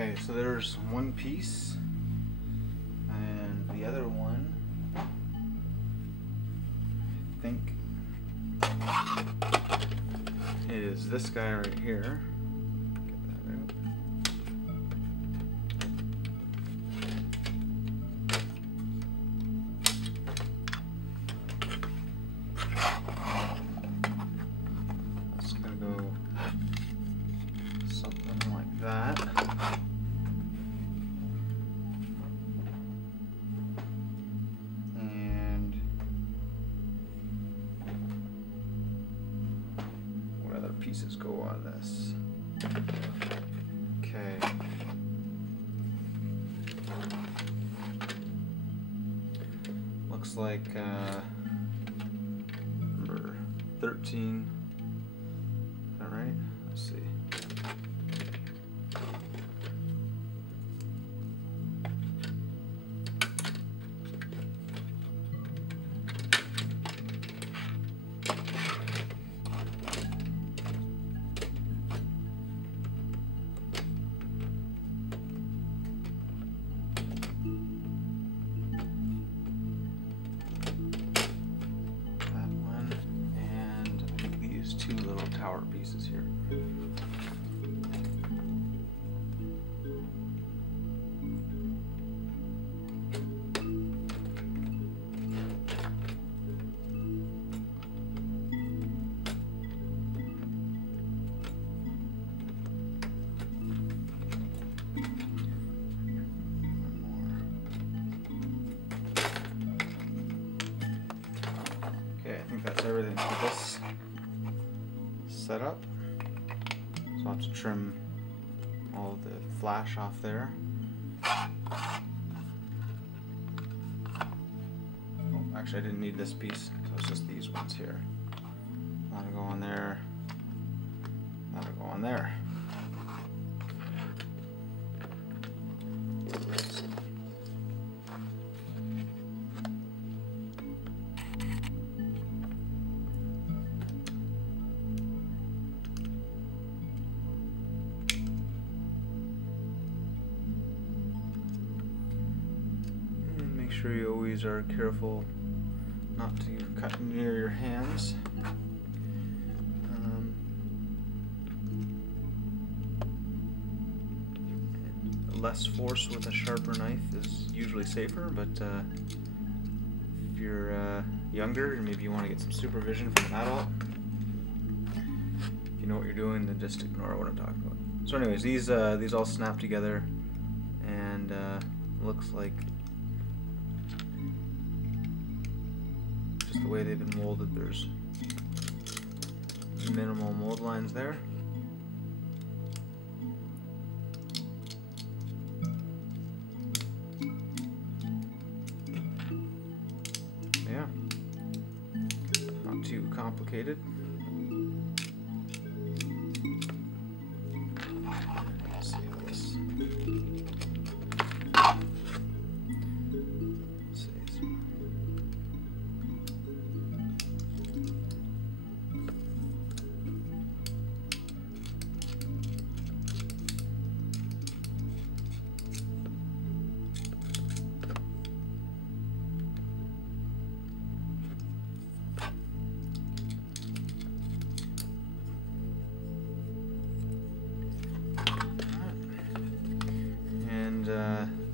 Okay, so there's one piece, and the other one, I think, is this guy right here. Get that out. It's gonna go something like that. Pieces go on this. Okay. Looks like number 13. Is that right? Let's see. Two little tower pieces here. Okay, I think that's everything for this setup. So I'll have to trim all of the flash off there. Oh, actually I didn't need this piece, so it's just these ones here. That'll go on there. That'll go on there. Make sure you always are careful not to cut near your hands. Less force with a sharper knife is usually safer, but if you're younger and maybe you want to get some supervision from an adult, if you know what you're doing, then just ignore what I'm talking about. So anyways, these all snap together, and looks like just the way they've been molded, there's minimal mold lines there. Yeah, not too complicated. Let's see how this.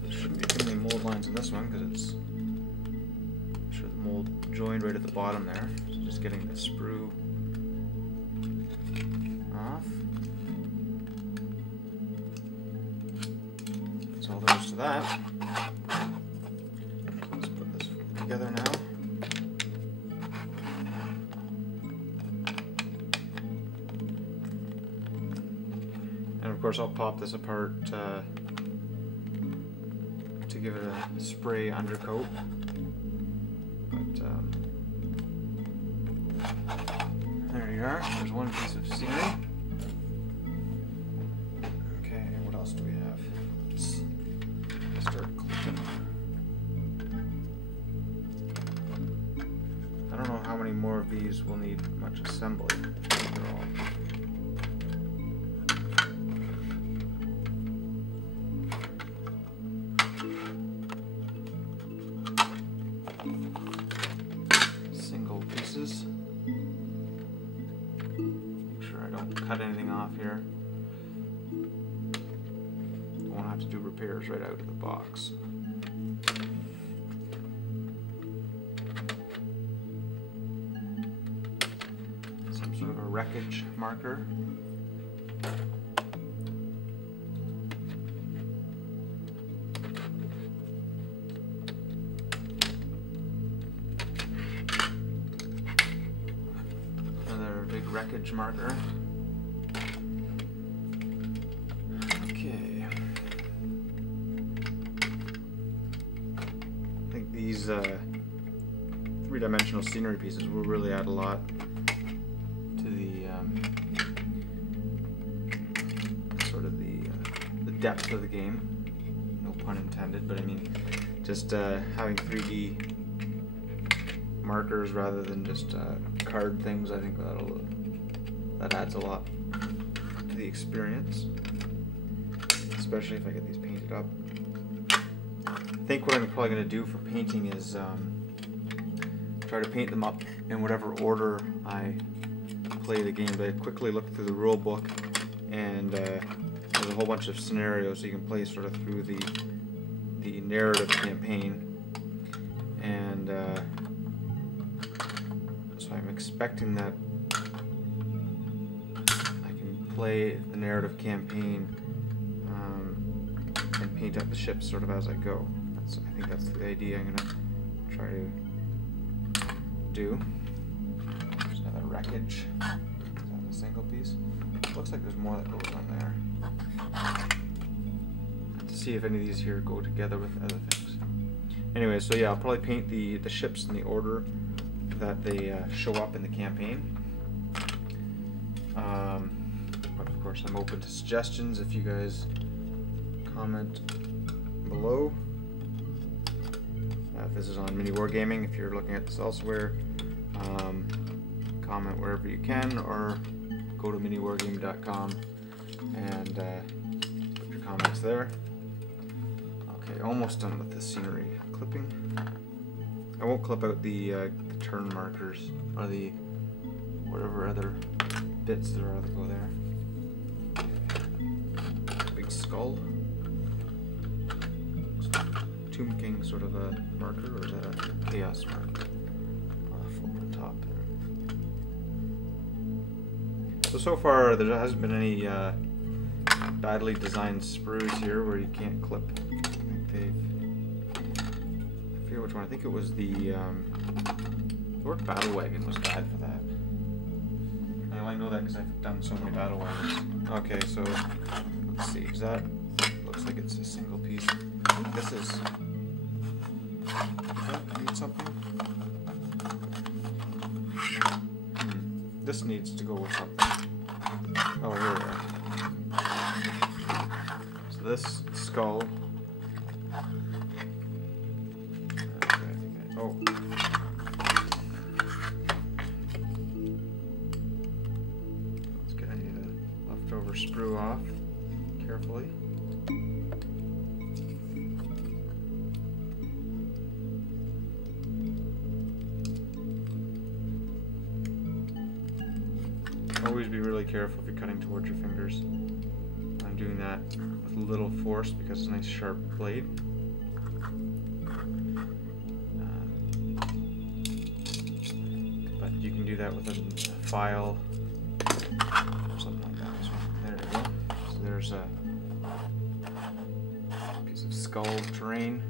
There shouldn't be too many mold lines in this one because it's, I'm sure the mold joined right at the bottom there. So just getting the sprue off. That's all there is to that. Let's put this together now. And of course I'll pop this apart to give it a spray undercoat, but there you are. There's one piece of scenery. Okay, what else do we have? Let's start clipping. I don't know how many more of these will need much assembly. They're all have to do repairs right out of the box. Some sort of a wreckage marker. Another big wreckage marker. Okay. I think these three-dimensional scenery pieces will really add a lot to the sort of the depth of the game. No pun intended, but I mean just having 3D markers rather than just card things. I think that adds a lot to the experience, especially if I get these painted up. I think what I'm probably going to do for painting is try to paint them up in whatever order I play the game. But I quickly looked through the rule book, and there's a whole bunch of scenarios so you can play sort of through the narrative campaign, and so I'm expecting that I can play the narrative campaign and paint up the ships sort of as I go. I think that's the idea I'm going to try to do. There's another wreckage. Is that a single piece? Looks like there's more that goes on there. To see if any of these here go together with other things. Anyway, so yeah, I'll probably paint the ships in the order that they show up in the campaign. But of course, I'm open to suggestions if you guys comment below. If this is on Mini Wargaming, if you're looking at this elsewhere, comment wherever you can, or go to miniwargaming.com and put your comments there. Okay, almost done with the scenery clipping. I won't clip out the turn markers or the whatever other bits there are that go there. Big skull. Tomb King sort of a marker, or is that a chaos marker? On top there. So far there hasn't been any badly designed sprues here where you can't clip. I think I forget which one. I think it was the Orc Battle Wagon was bad for that. I only know that because I've done so many battle wagons. Okay, so let's see. Is that looks like it's a single piece. I think this is. Does that need something? This needs to go with something. Oh, here we are. So this skull. Okay, oh. Let's get any of the leftover sprue off carefully. Always be really careful if you're cutting towards your fingers. I'm doing that with a little force because it's a nice sharp blade. But you can do that with a file or something like that. So there we go. So there's a piece of skull terrain.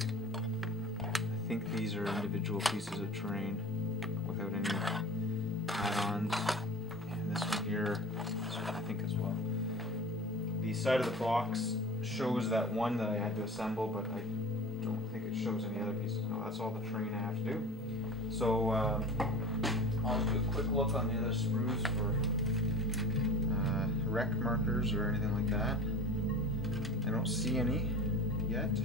I think these are individual pieces of terrain without any add-ons. Here, I think as well. The side of the box shows that one that I had to assemble, but I don't think it shows any other pieces. No, that's all the terrain I have to do. So I'll do a quick look on the other sprues for wreck markers or anything like that. I don't see any yet.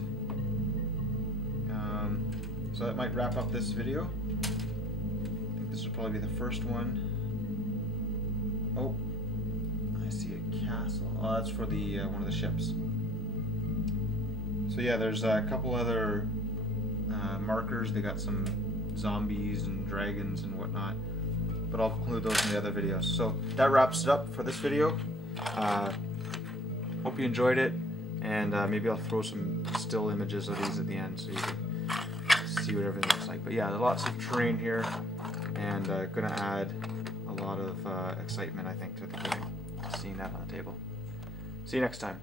So that might wrap up this video. I think this will probably be the first one. Oh, I see a castle. Oh, that's for the one of the ships. So yeah, there's a couple other markers. They got some zombies and dragons and whatnot, but I'll include those in the other videos. So that wraps it up for this video. Hope you enjoyed it. And maybe I'll throw some still images of these at the end so you can see what everything looks like. But yeah, lots of terrain here, and gonna add a lot of excitement, I think, to the game, seeing that on the table. See you next time.